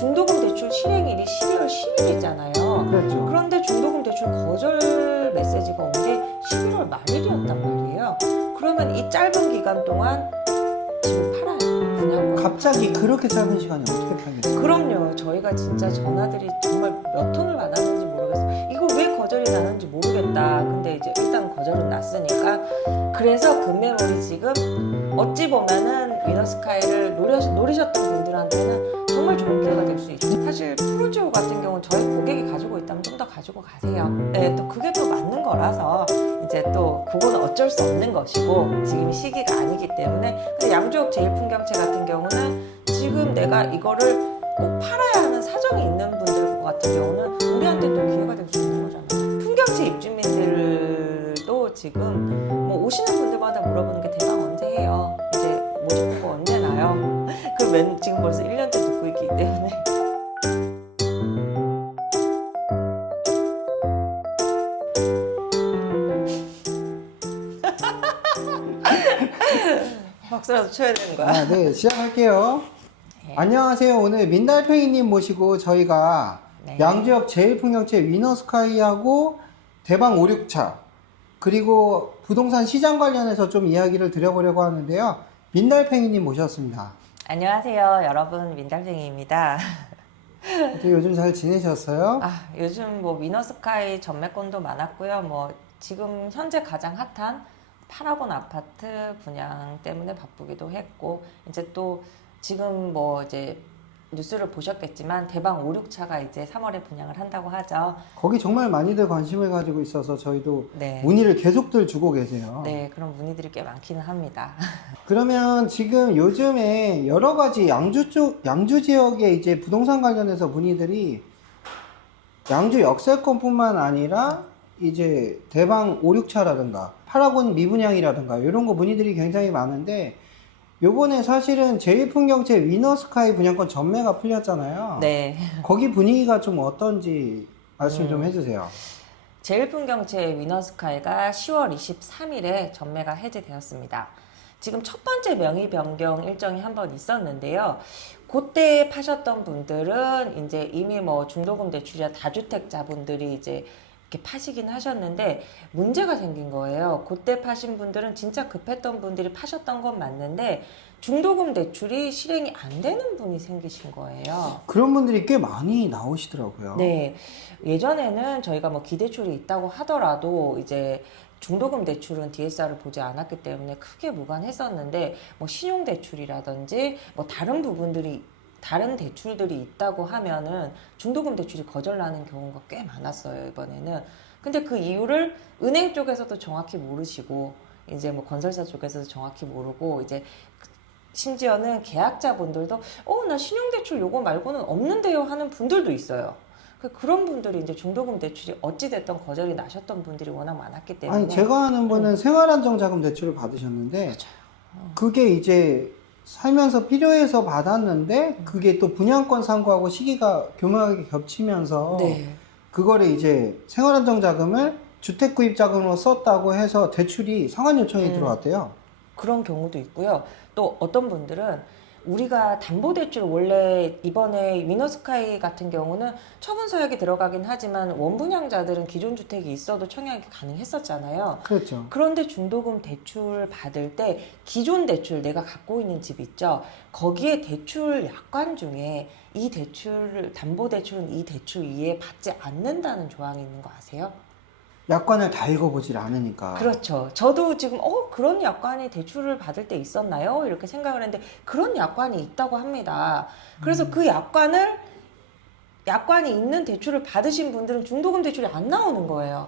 중도금 대출 실행일이 12월 10일이잖아요. 그렇죠. 그런데 중도금 대출 거절 메시지가 온 게 11월 말일이었단 말이에요. 그러면 이 짧은 기간 동안 집을 팔아야 돼요. 분양권. 갑자기 그렇게 짧은 시간에 어떻게 팔겠어요? 그럼요. 저희가 진짜 전화들이 정말 몇 통을 받았는지 모르겠어요. 이거 왜 거절이 나는지 모르겠다. 근데 이제 일단 거절은 났으니까. 그래서 금매몰이 지금 어찌 보면은 위너스카이를 노리셨던 분들한테는 정말 좋은 기회가 될 수 있죠. 사실 프로지오 같은 경우는 저희 고객이 가지고 있다면 좀 더 가지고 가세요. 네, 또 그게 또 맞는 거라서 이제 또 그거는 어쩔 수 없는 것이고 지금 시기가 아니기 때문에. 근데 양주역 제일풍경채 같은 경우는 지금 내가 이거를 꼭 팔아야 하는 사정이 있는 분들 같은 경우는 우리한테 또 기회가 될 수 있는 거잖아요. 풍경채 입주민들도 지금 뭐 오시는 분들마다 물어보는 게 대박 언제 해요? 이제 모집 보고 언제 나요? 지금 벌써 1년째 듣고 있기 때문에. 박수라도 쳐야 되는 거야. 네, 시작할게요. 네. 안녕하세요. 오늘 민달팽이님 모시고 저희가 네. 양주역 제일풍경채 위너스카이하고 대방 5, 6차 그리고 부동산 시장 관련해서 좀 이야기를 드려보려고 하는데요. 민달팽이님 모셨습니다. 안녕하세요, 여러분. 민달팽이입니다. 어떻게 요즘 잘 지내셨어요? 요즘 뭐 위너스카이 전매권도 많았고요. 뭐 지금 현재 가장 핫한 8학원 아파트 분양 때문에 바쁘기도 했고, 이제 또 지금 뭐 이제 뉴스를 보셨겠지만 대방 5, 6차가 이제 3월에 분양을 한다고 하죠. 거기 정말 많이들 관심을 가지고 있어서 저희도 네. 문의를 계속들 주고 계세요. 네, 그런 문의들이 꽤 많기는 합니다. 그러면 지금 요즘에 여러 가지 양주 지역에 이제 부동산 관련해서 문의들이 양주 역세권뿐만 아니라 이제 대방 5, 6차라든가 8학원 미분양이라든가 이런 거 문의들이 굉장히 많은데 요번에 사실은 제일풍경채 위너스카이 분양권 전매가 풀렸잖아요. 네. 거기 분위기가 좀 어떤지 말씀 좀 해주세요. 제일풍경채 위너스카이가 10월 23일에 전매가 해제되었습니다. 지금 첫 번째 명의 변경 일정이 한 번 있었는데요. 그때 파셨던 분들은 이제 이미 뭐 중도금 대출이나 다주택자분들이 이제 이렇게 파시긴 하셨는데 문제가 생긴 거예요. 그때 파신 분들은 진짜 급했던 분들이 파셨던 건 맞는데 중도금 대출이 실행이 안 되는 분이 생기신 거예요. 그런 분들이 꽤 많이 나오시더라고요. 네. 예전에는 저희가 뭐 기대출이 있다고 하더라도 이제 중도금 대출은 DSR을 보지 않았기 때문에 크게 무관했었는데 뭐 신용대출이라든지 뭐 다른 대출들이 있다고 하면은 중도금 대출이 거절나는 경우가 꽤 많았어요, 이번에는. 근데 그 이유를 은행 쪽에서도 정확히 모르시고 이제 뭐 건설사 쪽에서도 정확히 모르고 이제 심지어는 계약자분들도 나 신용대출 요거 말고는 없는데요 하는 분들도 있어요. 그런 분들이 이제 중도금 대출이 어찌됐든 거절이 나셨던 분들이 워낙 많았기 때문에. 아니 제가 아는 분은 생활안정자금 대출을 받으셨는데 그게 이제 살면서 필요해서 받았는데 그게 또 분양권 상고하고 시기가 교묘하게 겹치면서 네. 그거를 이제 생활안정자금을 주택구입자금으로 썼다고 해서 대출이 상환 요청이 들어왔대요. 그런 경우도 있고요. 또 어떤 분들은 우리가 담보대출 원래 이번에 위너스카이 같은 경우는 처분서약이 들어가긴 하지만 원분양자들은 기존 주택이 있어도 청약이 가능했었잖아요. 그렇죠. 그런데 중도금 대출 받을 때 기존 대출 내가 갖고 있는 집 있죠. 거기에 대출 약관 중에 이 대출 담보대출은 이 대출 이에 받지 않는다는 조항이 있는 거 아세요? 약관을 다 읽어보질 않으니까. 그렇죠. 저도 지금 그런 약관이 대출을 받을 때 있었나요? 이렇게 생각을 했는데 그런 약관이 있다고 합니다. 그래서 그 약관이 있는 대출을 받으신 분들은 중도금 대출이 안 나오는 거예요.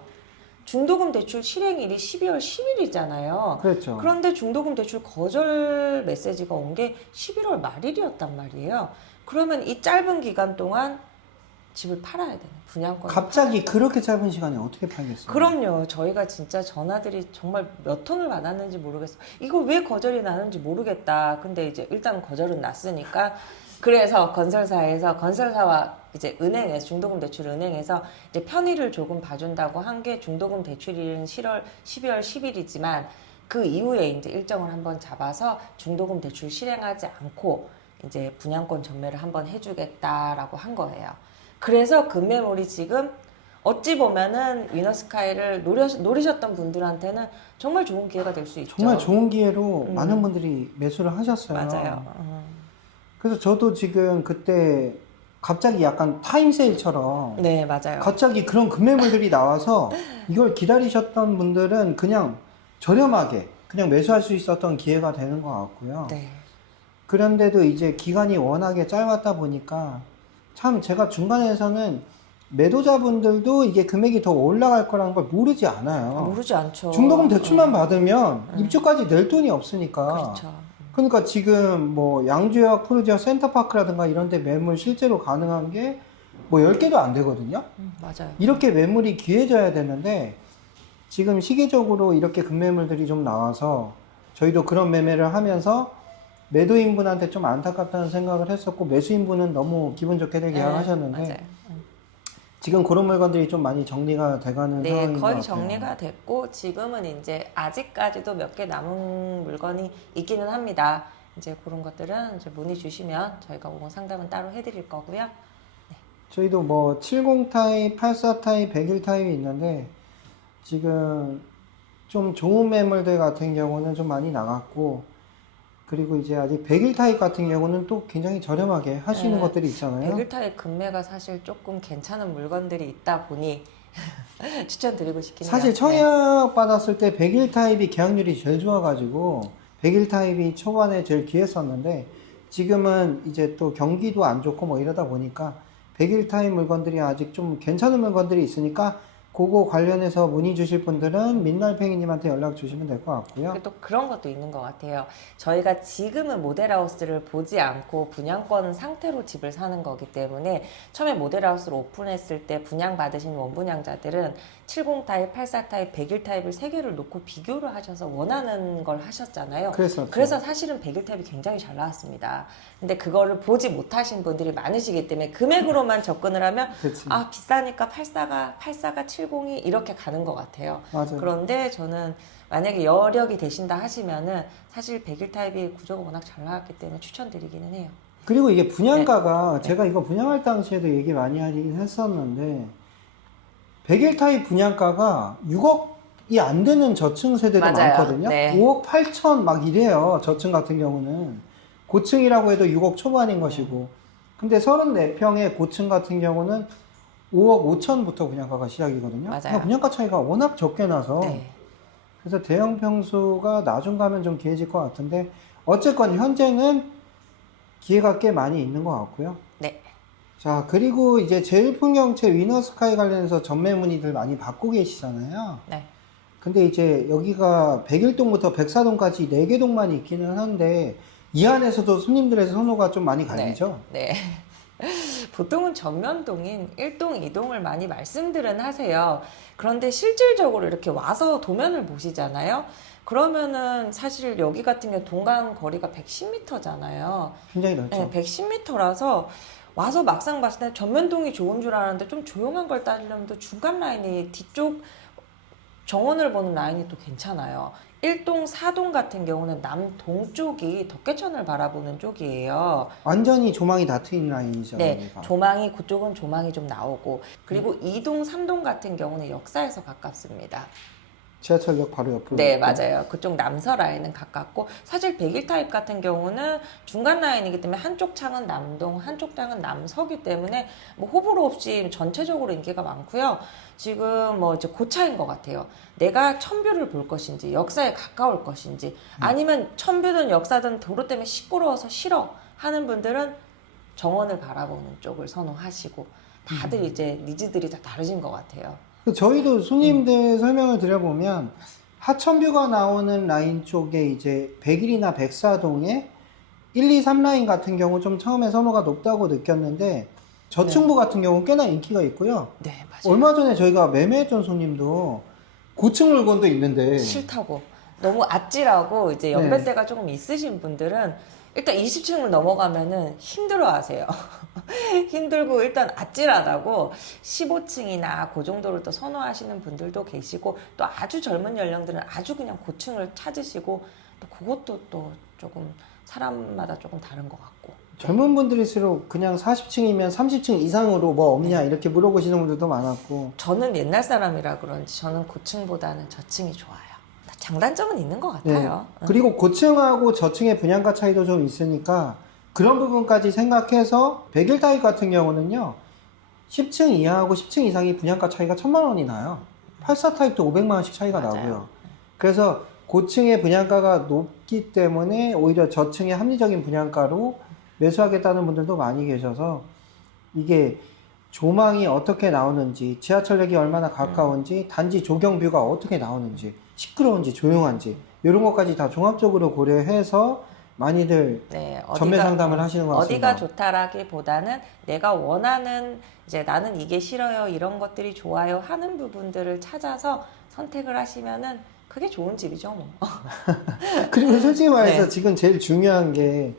중도금 대출 실행일이 12월 10일이잖아요. 그렇죠. 그런데 중도금 대출 거절 메시지가 온 게 11월 말일이었단 말이에요. 그러면 이 짧은 기간 동안 집을 팔아야 되는 분양권. 갑자기 그렇게 짧은 시간에 어떻게 팔겠어요? 그럼요. 저희가 진짜 전화들이 정말 몇 통을 받았는지 모르겠어. 이거 왜 거절이 나는지 모르겠다. 근데 이제 일단 거절은 났으니까 그래서 건설사와 이제 은행에서 중도금 대출 은행에서 이제 편의를 조금 봐준다고 한 게 중도금 대출일은 12월 10일이지만 그 이후에 이제 일정을 한번 잡아서 중도금 대출 실행하지 않고 이제 분양권 전매를 한번 해주겠다라고 한 거예요. 그래서 금매물이 지금 어찌 보면은 위너스카이를 노리셨던 분들한테는 정말 좋은 기회가 될 수 있죠. 정말 좋은 기회로 많은 분들이 매수를 하셨어요. 맞아요. 그래서 저도 지금 그때 갑자기 약간 타임세일처럼 네, 맞아요. 갑자기 그런 금매물들이 나와서 이걸 기다리셨던 분들은 그냥 저렴하게 그냥 매수할 수 있었던 기회가 되는 것 같고요. 네. 그런데도 이제 기간이 워낙에 짧았다 보니까 참 제가 중간에서는 매도자분들도 이게 금액이 더 올라갈 거라는 걸 모르지 않아요. 모르지 않죠. 중도금 대출만 받으면 입주까지 낼 돈이 없으니까. 그렇죠. 그러니까 지금 뭐 양주역, 푸르지역, 센터파크라든가 이런 데 매물 실제로 가능한 게 뭐 10개도 안 되거든요. 맞아요. 이렇게 매물이 귀해져야 되는데 지금 시기적으로 이렇게 급매물들이 좀 나와서 저희도 그런 매매를 하면서 매도인분한테 좀 안타깝다는 생각을 했었고 매수인분은 너무 기분 좋게들 계약하셨는데 맞아요. 지금 그런 물건들이 좀 많이 정리가 돼가는 네, 상황인 것 거의 같아요. 정리가 됐고 지금은 이제 아직까지도 몇 개 남은 물건이 있기는 합니다. 이제 그런 것들은 이제 문의 주시면 저희가 오늘 상담은 따로 해드릴 거고요. 저희도 뭐 70 타입, 84 타입, 101 타입이 있는데 지금 좀 좋은 매물들 같은 경우는 좀 많이 나갔고 그리고 이제 아직 101 타입 같은 경우는 또 굉장히 저렴하게 할 수 있는 네, 것들이 있잖아요. 101 타입 금매가 사실 조금 괜찮은 물건들이 있다 보니 추천드리고 싶긴 해요. 사실 청약 받았을 때 101 타입이 계약률이 제일 좋아가지고 101 타입이 초반에 제일 귀했었는데 지금은 이제 또 경기도 안 좋고 뭐 이러다 보니까 101 타입 물건들이 아직 좀 괜찮은 물건들이 있으니까 그거 관련해서 문의 주실 분들은 민날팽이님한테 연락 주시면 될 것 같고요. 또 그런 것도 있는 것 같아요. 저희가 지금은 모델하우스를 보지 않고 분양권 상태로 집을 사는 거기 때문에 처음에 모델하우스를 오픈했을 때 분양받으신 원분양자들은 70 타입, 84 타입, 101 타입을 3개를 놓고 비교를 하셔서 원하는 걸 하셨잖아요. 그래서 사실은 101 타입이 굉장히 잘 나왔습니다. 근데 그거를 보지 못하신 분들이 많으시기 때문에 금액으로만 접근을 하면 그치. 아 비싸니까 84가 70이 이렇게 가는 것 같아요. 맞아요. 그런데 저는 만약에 여력이 되신다 하시면은 사실 101 타입이 구조가 워낙 잘 나왔기 때문에 추천드리기는 해요. 그리고 이게 분양가가 제가 이거 분양할 당시에도 얘기 많이 하긴 했었는데 101 타입 분양가가 6억이 안 되는 저층 세대도 맞아요. 많거든요. 네. 5억 8천 막 이래요. 저층 같은 경우는. 고층이라고 해도 6억 초반인 것이고. 근데 34평의 고층 같은 경우는 5억 5천부터 분양가가 시작이거든요. 맞아요. 그러니까 분양가 차이가 워낙 적게 나서 네. 그래서 대형 평수가 나중 가면 좀 기해질 것 같은데 어쨌건 현재는 기회가 꽤 많이 있는 것 같고요. 네. 자, 그리고 이제 제일풍경채 위너스카이 관련해서 전매 문의들 많이 받고 계시잖아요. 네. 근데 이제 여기가 101동부터 104동까지 4개 동만 있기는 한데 이 안에서도 손님들의 선호가 좀 많이 갈리죠? 네. 보통은 전면동인 1동, 2동을 많이 말씀들은 하세요. 그런데 실질적으로 이렇게 와서 도면을 보시잖아요. 그러면은 사실 여기 같은 경우 동간 거리가 110m잖아요. 굉장히 넓죠. 네, 110m라서 와서 막상 봤을 때 전면동이 좋은 줄 알았는데 좀 조용한 걸 따지려면 또 중간 라인이 뒤쪽 정원을 보는 라인이 또 괜찮아요. 1동, 4동 같은 경우는 남동쪽이 덕계천을 바라보는 쪽이에요. 완전히 조망이 다 트인 라인이죠. 네, 여기가. 조망이 그쪽은 조망이 좀 나오고 그리고 2동, 3동 같은 경우는 역사에서 가깝습니다. 지하철역 바로 옆으로. 네, 있고. 맞아요. 그쪽 남서 라인은 가깝고 사실 101 타입 같은 경우는 중간 라인이기 때문에 한쪽 창은 남동, 한쪽 창은 남서기 때문에 뭐 호불호 없이 전체적으로 인기가 많고요. 지금 뭐 이제 그 차이인 것 같아요. 내가 천뷰를 볼 것인지 역사에 가까울 것인지 아니면 천뷰든 역사든 도로 때문에 시끄러워서 싫어 하는 분들은 정원을 바라보는 쪽을 선호하시고 다들 이제 니즈들이 다 다르신 것 같아요. 저희도 손님들 설명을 드려보면 하천뷰가 나오는 라인 쪽에 이제 101이나 104동에 1, 2, 3라인 같은 경우 좀 처음에 선호가 높다고 느꼈는데 저층부 같은 경우는 꽤나 인기가 있고요. 네, 맞아요. 얼마 전에 저희가 매매했던 손님도 고층 물건도 있는데 싫다고 너무 아찔하고 이제 연배대가 조금 있으신 분들은 일단 20층을 넘어가면은 힘들어하세요. 힘들고 일단 아찔하다고 15층이나 그 정도를 또 선호하시는 분들도 계시고 또 아주 젊은 연령들은 아주 그냥 고층을 찾으시고 또 그것도 또 조금 사람마다 조금 다른 것 같고. 젊은 분들일수록 그냥 40층이면 30층 이상으로 뭐 없냐 이렇게 물어보시는 분들도 많았고 저는 옛날 사람이라 그런지 저는 고층보다는 저층이 좋아요. 장단점은 있는 것 같아요. 그리고 고층하고 저층의 분양가 차이도 좀 있으니까 그런 부분까지 생각해서 100일 타입 같은 경우는요 10층 이하하고 10층 이상이 분양가 차이가 1,000만 원이 나요. 84 타입도 500만 원씩 차이가 맞아요. 나고요. 그래서 고층의 분양가가 높기 때문에 오히려 저층의 합리적인 분양가로 매수하겠다는 분들도 많이 계셔서 이게 조망이 어떻게 나오는지, 지하철역이 얼마나 가까운지, 단지 조경뷰가 어떻게 나오는지, 시끄러운지 조용한지 이런 것까지 다 종합적으로 고려해서 많이들 네, 전매 상담을 하시는 것 같습니다. 어디가 좋다라기보다는 내가 원하는 이제 나는 이게 싫어요, 이런 것들이 좋아요 하는 부분들을 찾아서 선택을 하시면은 그게 좋은 집이죠, 뭐. 그리고 솔직히 말해서 네. 지금 제일 중요한 게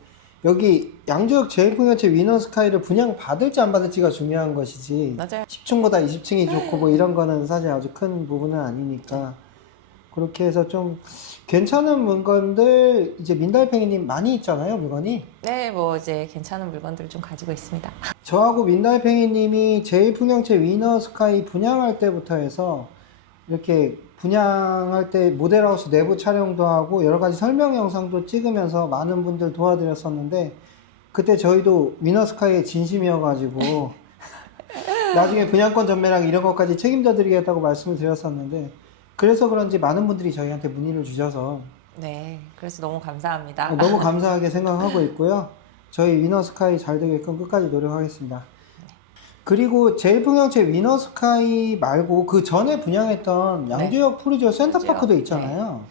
여기 양주역 제일풍경채 위너스카이를 분양 받을지 안 받을지가 중요한 것이지 맞아요. 10층보다 20층이 좋고 뭐 이런 거는 사실 아주 큰 부분은 아니니까 그렇게 해서 좀 괜찮은 물건들 이제 민달팽이님 많이 있잖아요, 물건이. 네, 뭐 이제 괜찮은 물건들을 좀 가지고 있습니다. 저하고 민달팽이님이 제일풍경채 위너스카이 분양할 때부터 해서 이렇게 분양할 때 모델하우스 내부 촬영도 하고 여러 가지 설명 영상도 찍으면서 많은 분들 도와드렸었는데 그때 저희도 위너스카이의 진심이어가지고 나중에 분양권 전매랑 이런 것까지 책임져 드리겠다고 말씀을 드렸었는데 그래서 그런지 많은 분들이 저희한테 문의를 주셔서 네, 그래서 너무 감사합니다. 너무 감사하게 생각하고 있고요. 저희 위너스카이 잘 되게끔 끝까지 노력하겠습니다. 그리고 제일풍경채 위너스카이 말고 그 전에 분양했던 양주역 푸르지오 센터파크도 있잖아요.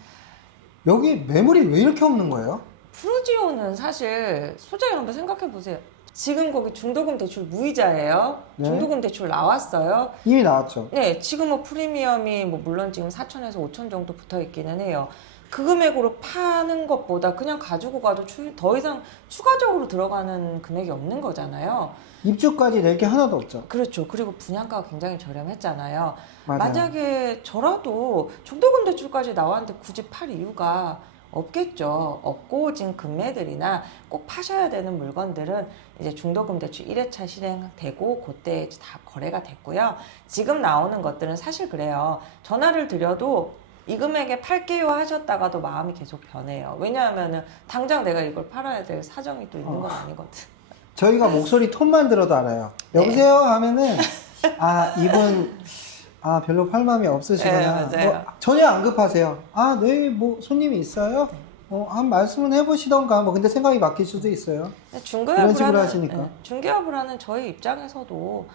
여기 매물이 왜 이렇게 없는 거예요? 푸르지오는 사실 소장님 한번 생각해 보세요. 지금 거기 중도금 대출 무이자예요. 네. 중도금 대출 나왔어요. 이미 나왔죠. 네, 지금 뭐 프리미엄이 뭐 물론 지금 4천에서 5천 정도 붙어 있기는 해요. 그 금액으로 파는 것보다 그냥 가지고 가도 더 이상 추가적으로 들어가는 금액이 없는 거잖아요. 입주까지 낼 게 하나도 없죠. 그렇죠. 그리고 분양가가 굉장히 저렴했잖아요. 맞아요. 만약에 저라도 중도금 대출까지 나왔는데 굳이 팔 이유가 없겠죠. 없고 지금 금매들이나 꼭 파셔야 되는 물건들은 이제 중도금 대출 1회차 실행되고 그때 이제 다 거래가 됐고요. 지금 나오는 것들은 사실 그래요. 전화를 드려도 이 금액에 팔게요 하셨다가도 마음이 계속 변해요. 왜냐하면은 당장 내가 이걸 팔아야 될 사정이 또 있는 건 아니거든. 저희가 목소리 톤만 들어도 알아요. 여보세요? 하면은 이분 별로 팔 마음이 없으시거나 네, 맞아요. 뭐, 전혀 안 급하세요. 네, 뭐 손님이 있어요? 한 말씀은 해보시던가 뭐 근데 생각이 바뀔 수도 있어요. 이런 식으로 하시니까. 중개업을 하는 저희 입장에서도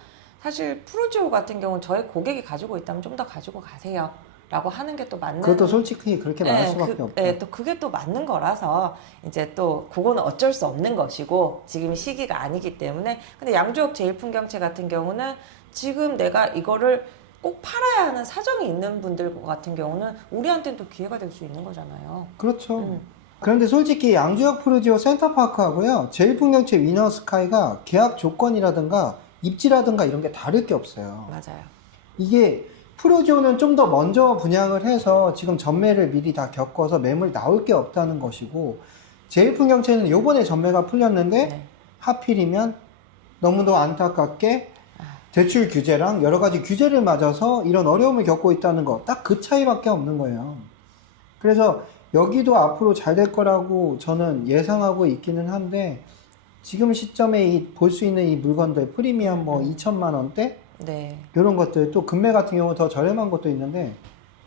사실 푸르지오 같은 경우는 저희 고객이 가지고 있다면 좀 더 가지고 가세요 라고 하는 게 또 맞는. 그것도 솔직히 그렇게 말할 수밖에 없고. 네, 또 그게 또 맞는 거라서 이제 또 그거는 어쩔 수 없는 것이고 지금 시기가 아니기 때문에. 근데 양주역 제일풍경채 같은 경우는 지금 내가 이거를 꼭 팔아야 하는 사정이 있는 분들 같은 경우는 우리한테는 또 기회가 될 수 있는 거잖아요. 그렇죠. 그런데 솔직히 양주역 푸르지오 센터파크하고요 제일풍경채 위너스카이가 계약 조건이라든가 입지라든가 이런 게 다를 게 없어요. 맞아요. 이게 푸르지오는 좀 더 먼저 분양을 해서 지금 전매를 미리 다 겪어서 매물 나올 게 없다는 것이고 제일풍경채는 요번에 전매가 풀렸는데 네. 하필이면 너무도 안타깝게 대출 규제랑 여러 가지 규제를 맞아서 이런 어려움을 겪고 있다는 거 딱 그 차이밖에 없는 거예요. 그래서 여기도 앞으로 잘 될 거라고 저는 예상하고 있기는 한데 지금 시점에 볼 수 있는 이 물건들 프리미엄 뭐 2천만 원대 네. 이런 것들 또 금매 같은 경우 더 저렴한 것도 있는데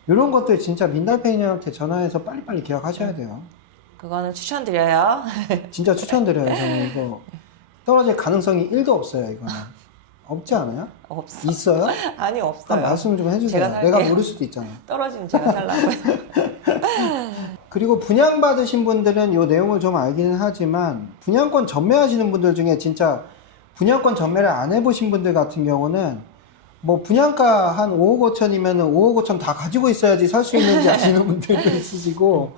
이런 것들 진짜 민달팽이한테 전화해서 빨리빨리 계약하셔야 돼요. 그거는 추천드려요. 진짜 추천드려요. 저는 이거 떨어질 가능성이 1도 없어요. 이거는 없지 않아요? 없어. 있어요? 아니 한 없어요. 말씀 좀 해주세요. 제가 살게요. 내가 모를 수도 있잖아요. 떨어지면 제가 살라고요. 그리고 분양받으신 분들은 이 내용을 좀 알기는 하지만 분양권 전매하시는 분들 중에 진짜 분양권 전매를 안 해보신 분들 같은 경우는 뭐 분양가 한 5억 5천이면 5억 5천 다 가지고 있어야지 살 수 있는지 아시는 분들도 있으시고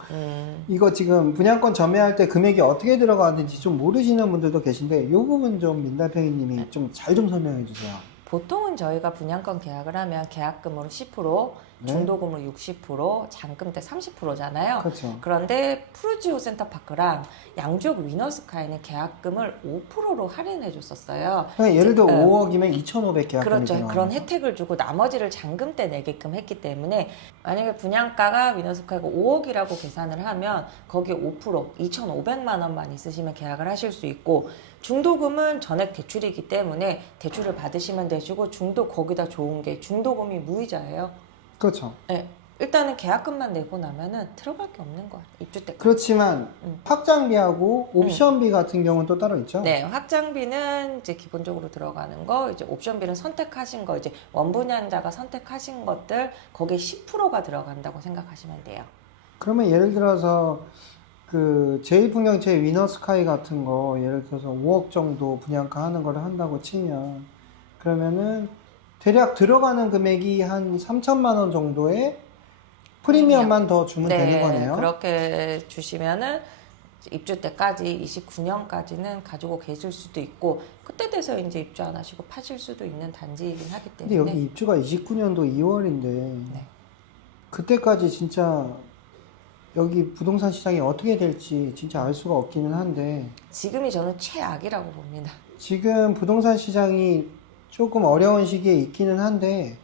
이거 지금 분양권 전매할 때 금액이 어떻게 들어가는지 좀 모르시는 분들도 계신데 이 부분 좀 민달팽이님이 좀 잘 좀 설명해 주세요. 보통은 저희가 분양권 계약을 하면 계약금으로 10% 네. 중도금을 60%, 잔금 때 30%잖아요. 그렇죠. 그런데 푸르지오 센터파크랑 양주역 위너스카이는 계약금을 5%로 할인해 줬었어요. 그러니까 예를 들어 네. 5억이면 2,500 계약금이 그렇죠. 들어가는 그런 거죠. 혜택을 주고 나머지를 잔금 때 내게끔 했기 때문에 만약에 분양가가 위너스카이가 5억이라고 계산을 하면 거기에 5% 2,500만 원만 있으시면 계약을 하실 수 있고 중도금은 전액 대출이기 때문에 대출을 받으시면 되시고 중도 거기다 좋은 게 중도금이 무이자예요. 그렇죠. 네. 일단은 계약금만 내고 나면은 들어갈 게 없는 거야. 입주 때까지. 그렇지만 확장비하고 옵션비 같은 경우는 또 따로 있죠. 네, 확장비는 이제 기본적으로 들어가는 거, 이제 옵션비는 선택하신 거, 이제 원분양자가 선택하신 것들 거기에 10%가 들어간다고 생각하시면 돼요. 그러면 예를 들어서 그 제1풍경채 위너스카이 같은 거 예를 들어서 5억 정도 분양가 하는 거를 한다고 치면 그러면은 대략 들어가는 금액이 한 3천만 원 정도의 프리미엄만 더 주면 되는 거네요. 그렇게 주시면은 입주 때까지 29년까지는 가지고 계실 수도 있고 그때 돼서 이제 입주 안 하시고 파실 수도 있는 단지이긴 하기 근데 때문에. 여기 입주가 29년도 2월인데 네. 그때까지 진짜 여기 부동산 시장이 어떻게 될지 진짜 알 수가 없기는 한데 지금이 저는 최악이라고 봅니다. 지금 부동산 시장이 조금 어려운 시기에 있기는 한데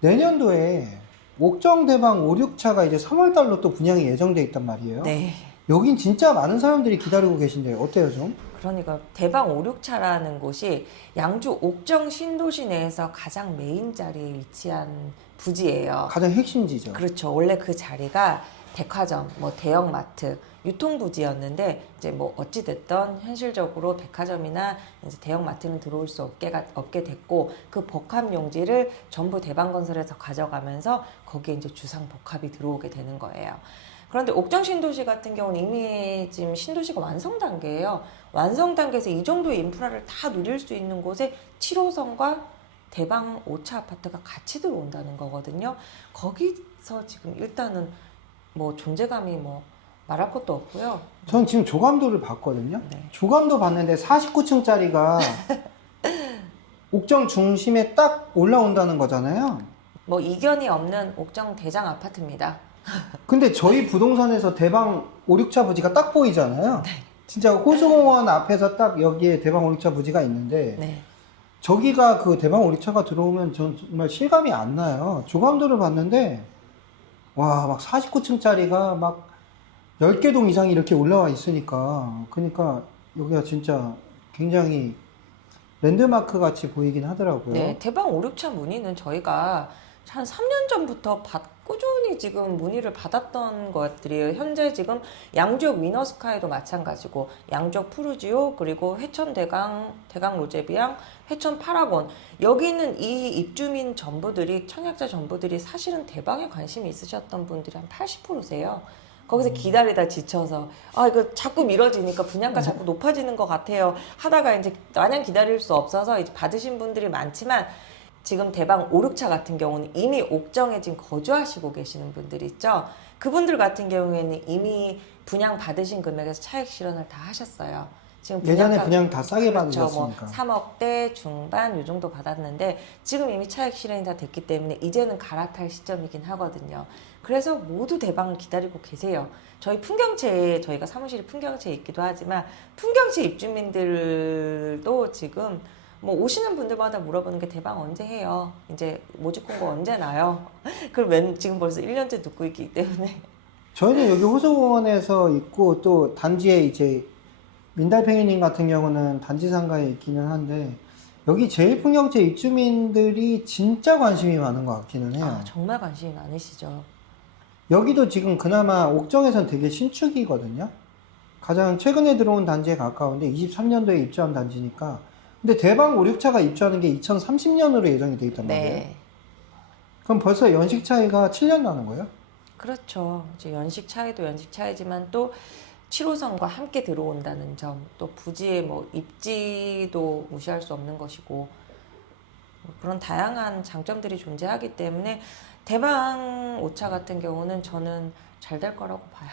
내년도에 옥정 대방 5, 6차가 이제 3월 달로 또 분양이 예정돼 있단 말이에요. 네. 여긴 진짜 많은 사람들이 기다리고 계신데요. 어때요, 좀? 그러니까 대방 5, 6차라는 곳이 양주 옥정 신도시 내에서 가장 메인 자리에 위치한 부지예요. 가장 핵심지죠. 그렇죠. 원래 그 자리가 백화점, 뭐 대형마트, 유통부지였는데 이제 뭐 어찌 됐던 현실적으로 백화점이나 이제 대형마트는 들어올 수 없게 됐고 그 복합 용지를 전부 대방건설에서 가져가면서 거기에 이제 주상 복합이 들어오게 되는 거예요. 그런데 옥정 신도시 같은 경우는 이미 지금 신도시가 완성 단계예요. 완성 단계에서 이 정도의 인프라를 다 누릴 수 있는 곳에 7호선과 대방 5차 아파트가 같이 들어온다는 거거든요. 거기서 지금 일단은 뭐 존재감이 뭐 말할 것도 없고요. 전 지금 조감도를 봤거든요. 네. 조감도 봤는데 49층짜리가 옥정 중심에 딱 올라온다는 거잖아요. 뭐 이견이 없는 옥정 대장 아파트입니다. 근데 저희 부동산에서 대방 5, 6차 부지가 딱 보이잖아요. 진짜 호수공원 앞에서 딱 여기에 대방 5, 6차 부지가 있는데 네. 저기가 그 대방 5, 6차가 들어오면 전 정말 실감이 안 나요. 조감도를 봤는데 와, 막 49층짜리가 막 10개 동 이상이 이렇게 올라와 있으니까 그러니까 여기가 진짜 굉장히 랜드마크 같이 보이긴 하더라고요. 네, 대방 5, 6차 문의는 저희가 한 3년 전부터 꾸준히 지금 문의를 받았던 것들이에요. 현재 지금 양주역 위너스카이도 마찬가지고 양주역 푸르지오 그리고 회천 대강 로제비앙 회천 파라곤 여기 있는 이 입주민 전부들이 청약자 전부들이 사실은 대방에 관심이 있으셨던 분들이 한 80%세요. 거기서 기다리다 지쳐서 아 이거 자꾸 미뤄지니까 분양가 자꾸 높아지는 것 같아요 하다가 이제 마냥 기다릴 수 없어서 이제 받으신 분들이 많지만 지금 대방 5, 6차 같은 경우는 이미 옥정에 지금 거주하시고 계시는 분들이 있죠. 그분들 같은 경우에는 이미 분양 받으신 금액에서 차익 실현을 다 하셨어요. 지금 예전에 그냥 다 싸게 그렇죠. 받으셨으니까. 뭐 3억대 중반 요 정도 받았는데 지금 이미 차익 실현이 다 됐기 때문에 이제는 갈아탈 시점이긴 하거든요. 그래서 모두 대방을 기다리고 계세요. 저희 풍경채에 저희가 사무실이 풍경채에 있기도 하지만 풍경채 입주민들도 지금 뭐 오시는 분들마다 물어보는 게 대방 언제 해요? 이제 모집 공고 언제 나요? 그걸 지금 벌써 1년째 듣고 있기 때문에 저희는 여기 호수공원에서 있고 또 단지에 이제 민달팽이님 같은 경우는 단지 상가에 있기는 한데 여기 제1풍경채 입주민들이 진짜 관심이 많은 것 같기는 해요. 아, 정말 관심이 많으시죠. 여기도 지금 그나마 옥정에선 되게 신축이거든요. 가장 최근에 들어온 단지에 가까운데 23년도에 입주한 단지니까 근데 대방 5, 6차가 입주하는 게 2030년으로 예정이 돼 있단 말이에요. 네. 그럼 벌써 연식 차이가 7년 나는 거예요? 그렇죠. 이제 연식 차이도 연식 차이지만 또 7호선과 함께 들어온다는 점, 또 부지의 뭐 입지도 무시할 수 없는 것이고 뭐 그런 다양한 장점들이 존재하기 때문에 대방 5차 같은 경우는 저는 잘 될 거라고 봐요.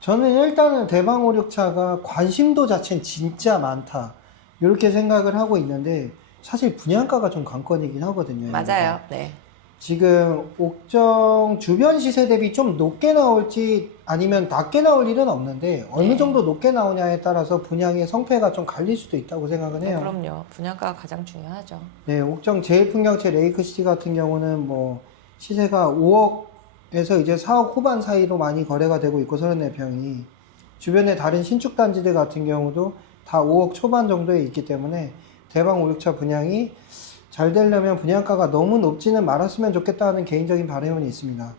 저는 일단은 대방 5, 6차가 관심도 자체는 진짜 많다. 이렇게 생각을 하고 있는데 사실 분양가가 좀 관건이긴 하거든요. 맞아요. 네. 지금 옥정 주변 시세 대비 좀 높게 나올지 아니면 낮게 나올 일은 없는데 어느 네. 정도 높게 나오냐에 따라서 분양의 성패가 좀 갈릴 수도 있다고 생각은 해요. 그럼요. 분양가가 가장 중요하죠. 네, 옥정 제일풍경채 레이크시티 같은 경우는 뭐 시세가 5억에서 이제 4억 후반 사이로 많이 거래가 되고 있고 34평이 주변에 다른 신축 단지들 같은 경우도 다 5억 초반 정도에 있기 때문에 대방 5, 6차 분양이 잘 되려면 분양가가 너무 높지는 말았으면 좋겠다는 개인적인 바람은 있습니다.